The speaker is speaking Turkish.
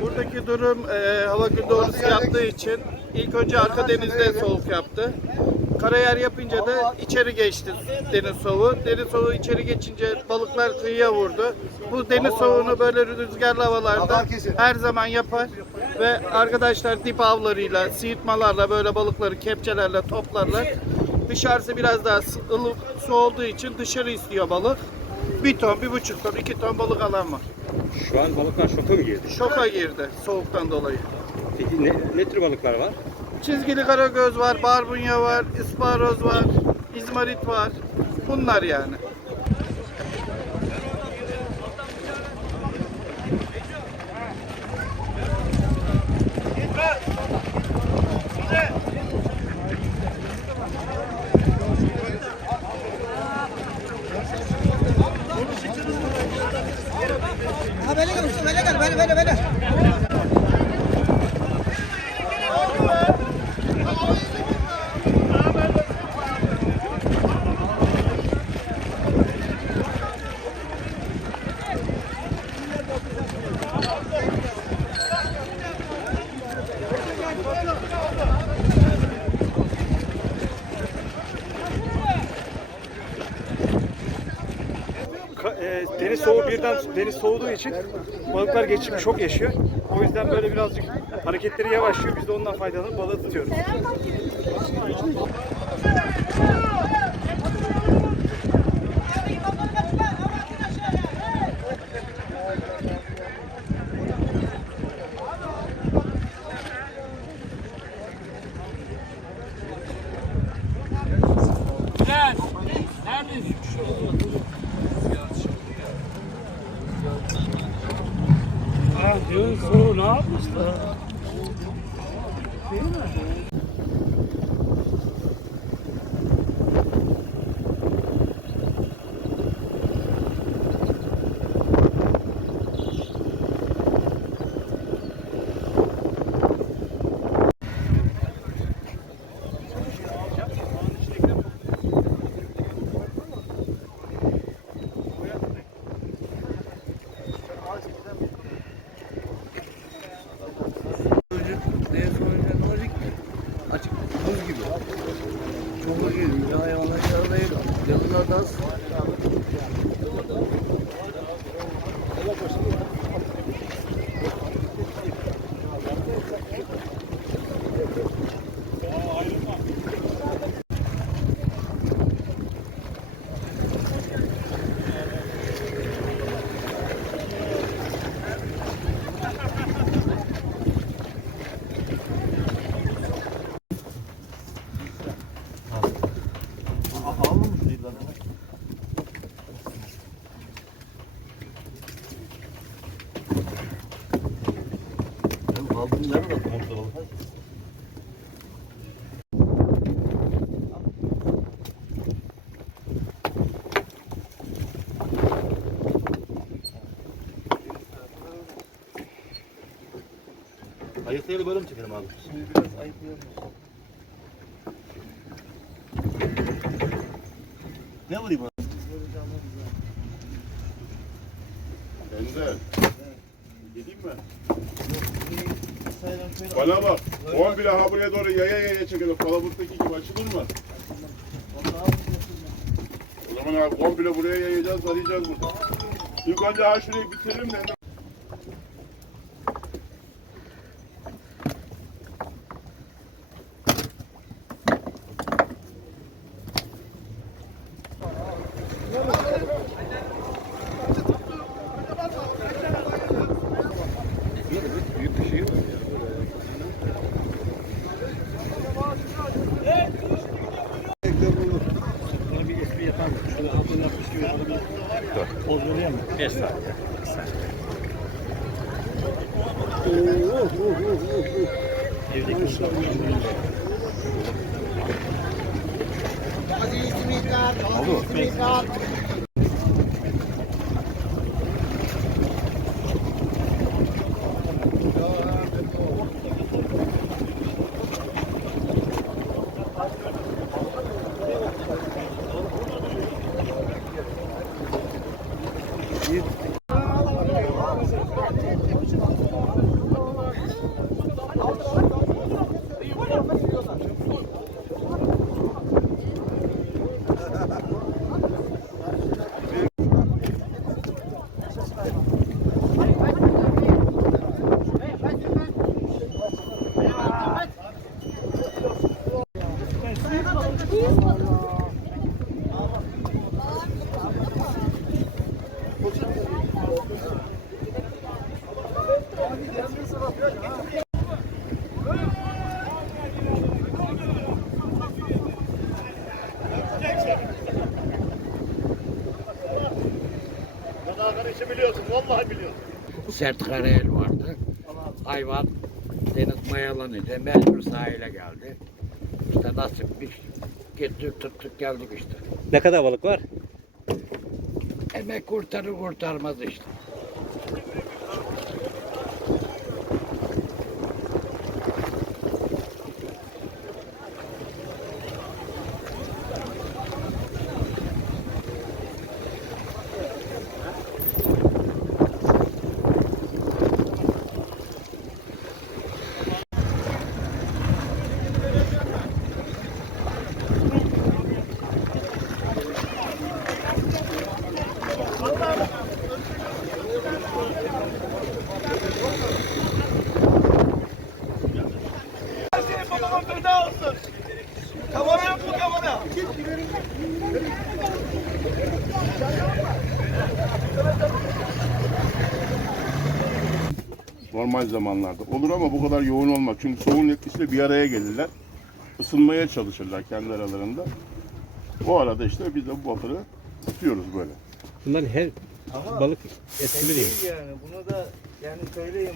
Buradaki durum e, hava gündoğdusu yaptığı için ilk önce arka denizde soğuk yaptı. Karayel yapınca da içeri geçti deniz soğuğu. Deniz soğuğu içeri geçince balıklar kıyıya vurdu. Bu deniz soğuğunu böyle rüzgarlı havalarda her zaman yapar. Ve arkadaşlar dip avlarıyla, sıyırtmalarla böyle balıkları kepçelerle toplarlar. Dışarısı biraz daha ılık su olduğu için dışarı istiyor balık. Bir ton, bir buçuk ton, iki ton balık alan var. Şu an balıklar şoka mı girdi? Şoka girdi soğuktan dolayı. Peki ne, ne tür balıklar var? Çizgili karagöz var, barbunya var, ısparoz var, izmarit var. Bunlar yani. Deniz soğuğu birden deniz soğuduğu için balıklar geçim çok yaşıyor. O yüzden böyle birazcık hareketleri yavaşlıyor. Biz de ondan faydalanıp balığı tutuyoruz. Deniz sonucunda ne olacak ki? Açık buz gibi. Çok geliyor. Hayvanlar yanındayım. Yakınlarda az. Aldığım yarı da kontrol olur. Ayıklayalım böyle mi çekelim abi? Şimdi biraz ayıklayalım. Ne vurayım abi? Ender. Gideyim mi? Bana bak. 10 bile ha buraya doğru yaya yaya çekelim. Kalabalıktaki gibi açılır mı? O zaman abi 10 bile buraya yayacağız, arayacağız burada. İlk önce ha şurayı bitirelim de bir şey yok. Bana bir espri yapar mısın? Şöyle altını yapmış gibi bana bir poz veriyor mu? Beş saniye. Evdeki Aqui. Kuşlar. sert karayel vardı. Hayvan deniz mayalanınca mecbur sahile geldi. İşte nasipmiş. Gittik tuttuk geldik işte. Ne kadar balık var? Emek kurtarır kurtarmaz işte. Normal zamanlarda olur ama bu kadar yoğun olmaz. Çünkü soğuğun etkisiyle bir araya gelirler. Isınmaya çalışırlar kendi aralarında. O arada işte biz de bu balığı tutuyoruz böyle. Bunların her balık etkili değil. Yani bunu da yani söyleyin.